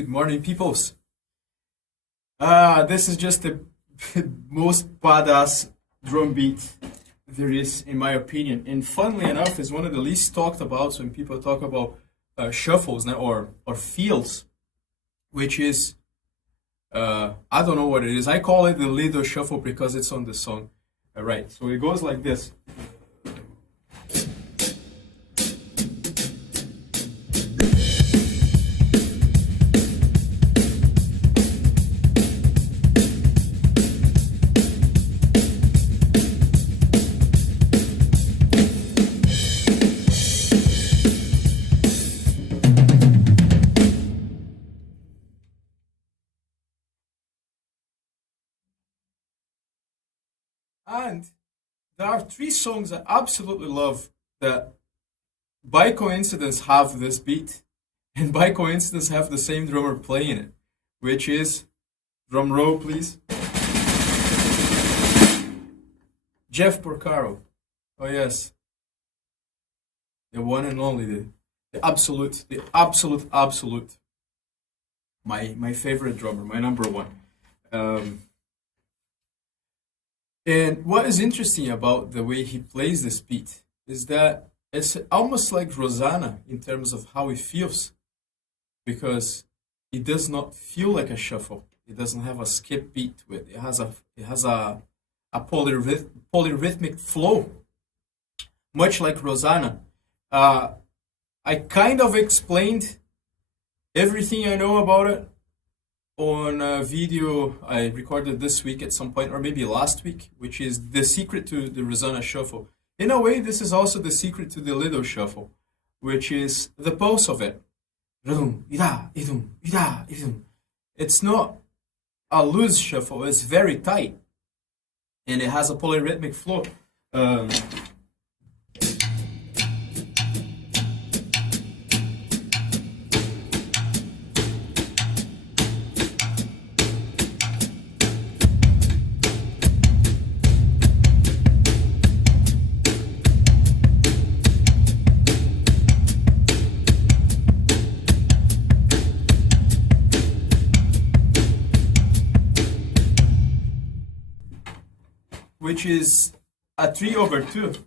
Good morning, peoples. This is just the most badass drum beat there is, in my opinion. And funnily enough, is one of the least talked about when people talk about shuffles now or feels, which is I don't know what it is. I call it the Lido shuffle because it's on the song. All right, so it goes like this. And there are three songs I absolutely love that by coincidence have this beat and by coincidence have the same drummer playing it, which is, drum roll please, Jeff Porcaro. Oh yes, the one and only, the absolute, my favorite drummer, my number one. Um, And what is interesting about the way he plays this beat is that it's almost like Rosanna in terms of how it feels, because it does not feel like a shuffle. It doesn't have a skip beat with it. It has a polyrhythmic flow, much like Rosanna. Uh, I kind of explained everything I know about it on a video I recorded this week at some point, or maybe last week, which is the secret to the Rosanna shuffle. In a way, this is also the secret to the Lido shuffle, which is the pulse of it. It's not a loose shuffle, it's very tight, and it has a polyrhythmic flow. Which is a 3/2.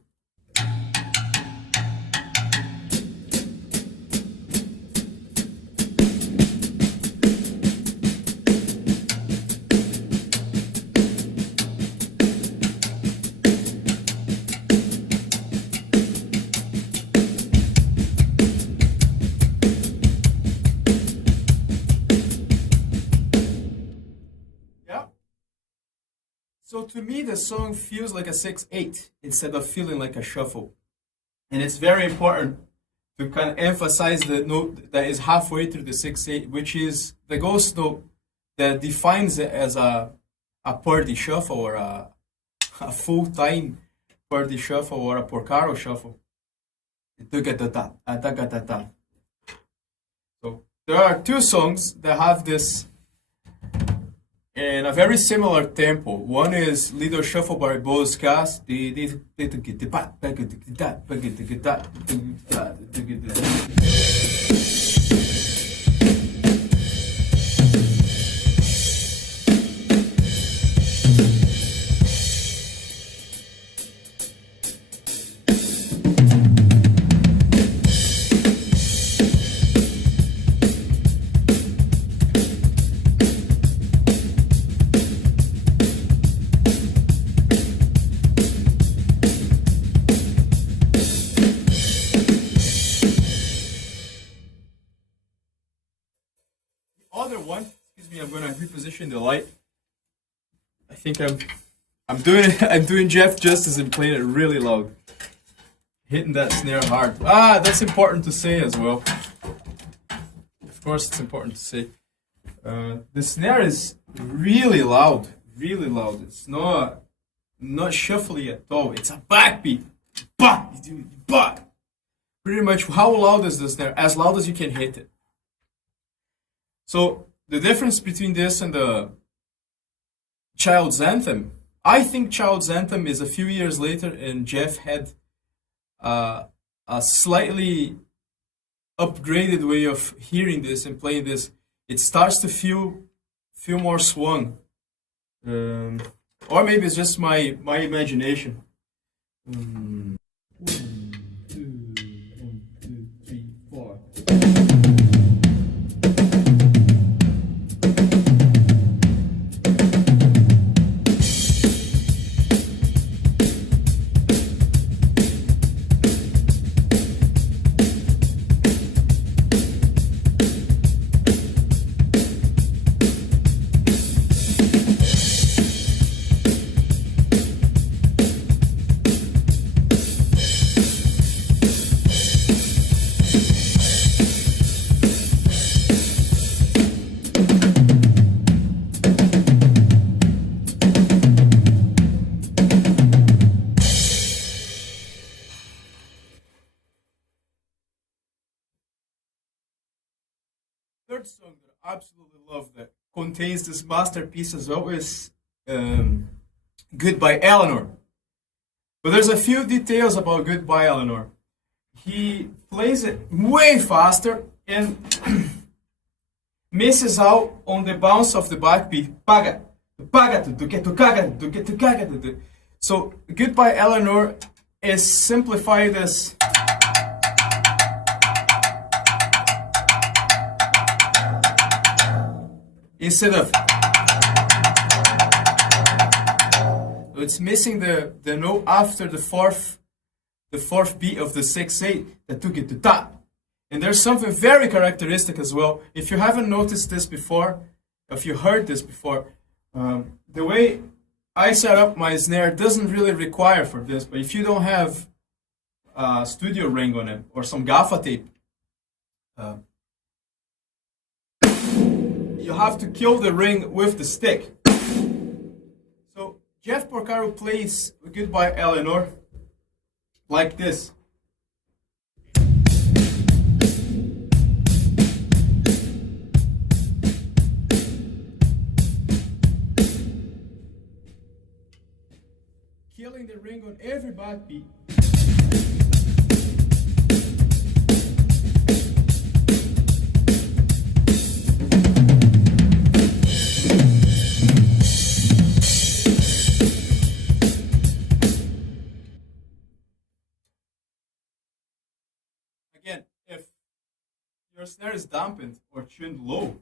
Yeah. So to me, the song feels like a 6/8 instead of feeling like a shuffle. And it's very important to kind of emphasize the note that is halfway through the 6/8, which is the ghost note that defines it as a party shuffle or a full time party shuffle or a Porcaro shuffle. So there are two songs that have this in a very similar tempo. One is Lido Shuffle by Boz Cass, other one. Excuse me, I'm gonna reposition the light. I think I'm doing I'm doing Jeff justice and playing it really loud, hitting that snare hard. That's important to say as well. Of course, it's important to say. The snare is really loud, really loud. It's not shuffly at all. It's a backbeat. Bah, bah. Pretty much, how loud is the snare? As loud as you can hit it. So the difference between this and the Child's Anthem, I think Child's Anthem is a few years later, and Jeff had a slightly upgraded way of hearing this and playing this. it starts to feel more swung. Um, or maybe it's just my imagination. Um, 1, 2, 3, 4. Third song that I absolutely love that contains this masterpiece as well is Goodbye Eleanor. But there's a few details about Goodbye Eleanor. He plays it way faster and misses out on the bounce of the backbeat. Paga, paga, tu que tu caga, tu que tu caga. So Goodbye Eleanor is simplified as instead of, it's missing the note after the fourth beat of the 6/8, the tu get to ta. And there's something very characteristic as well. If you haven't noticed this before, if you heard this before, the way I set up my snare doesn't really require for this. But if you don't have a studio ring on it or some gaffer tape, you have to kill the ring with the stick. So Jeff Porcaro plays Goodbye Eleanor like this. Killing the ring on every backbeat. Again, if your snare is dampened or tuned low,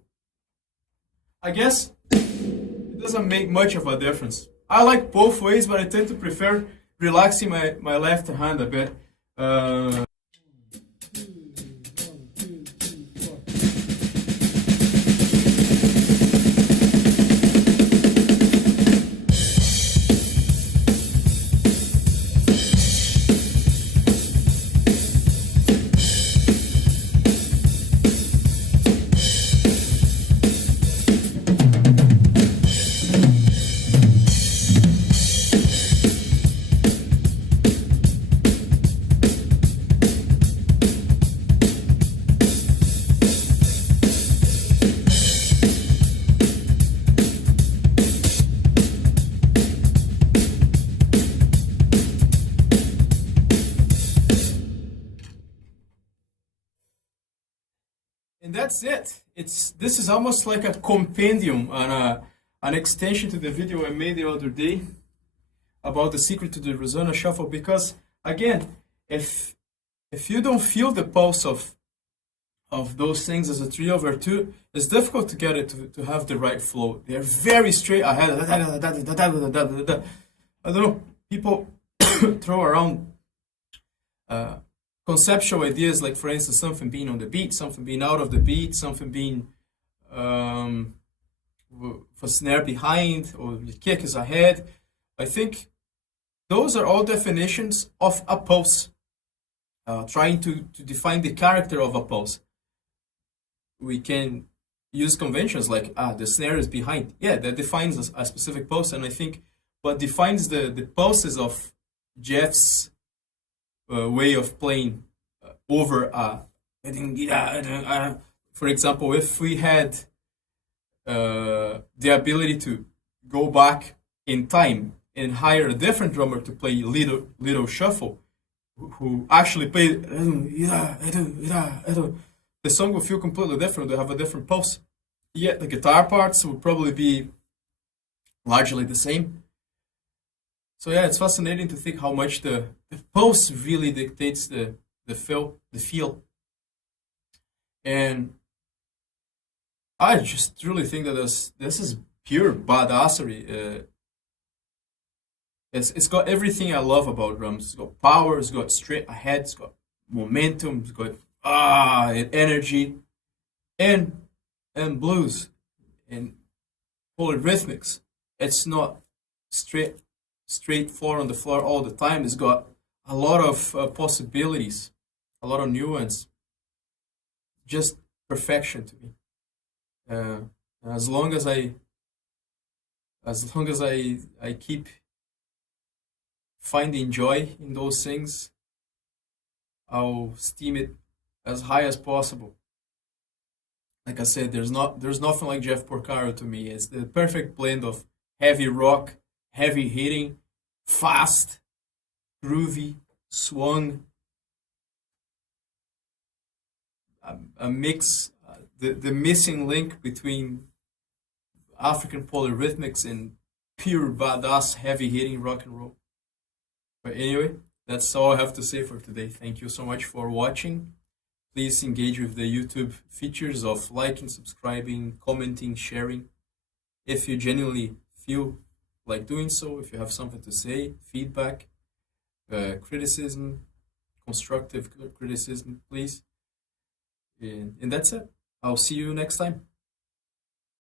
I guess it doesn't make much of a difference. I like both ways, but I tend to prefer relaxing my left hand a bit. And that's it. This is almost like a compendium and an extension to the video I made the other day about the secret to the Rosanna shuffle. Because again, if you don't feel the pulse of those things as a 3/2, it's difficult to get it to have the right flow. They're very straight ahead. I don't know. People throw around conceptual ideas like, for instance, something being on the beat, something being out of the beat, something being for snare behind, or the kick is ahead. I think those are all definitions of a pulse, trying to define the character of a pulse. We can use conventions like, the snare is behind. Yeah, that defines a specific pulse, and I think what defines the pulses of Jeff's way of playing over for example, if we had the ability to go back in time and hire a different drummer to play little shuffle, who actually played, the song will feel completely different. They have a different pulse. Yeah, the guitar parts will probably be largely the same. So yeah, it's fascinating to think how much the pulse really dictates the feel. And I just truly think that this is pure badassery. It's got everything I love about drums. It's got power, it's got straight ahead, it's got momentum, it's got energy, and blues and polyrhythmics. It's not straight floor on the floor all the time. It's got a lot of possibilities, a lot of nuance, just perfection to me. Uh, as long as I keep finding joy in those things, I'll steam it as high as possible. Like I said, there's nothing like Jeff Porcaro to me. It's the perfect blend of heavy rock, heavy hitting, fast, groovy, swung, a mix, the missing link between African polyrhythmics and pure badass heavy hitting rock and roll. But anyway, that's all I have to say for today. Thank you so much for watching. Please engage with the YouTube features of liking, subscribing, commenting, sharing. If you genuinely feel like doing so, if you have something to say, feedback, criticism, constructive criticism, please. And that's it. I'll see you next time.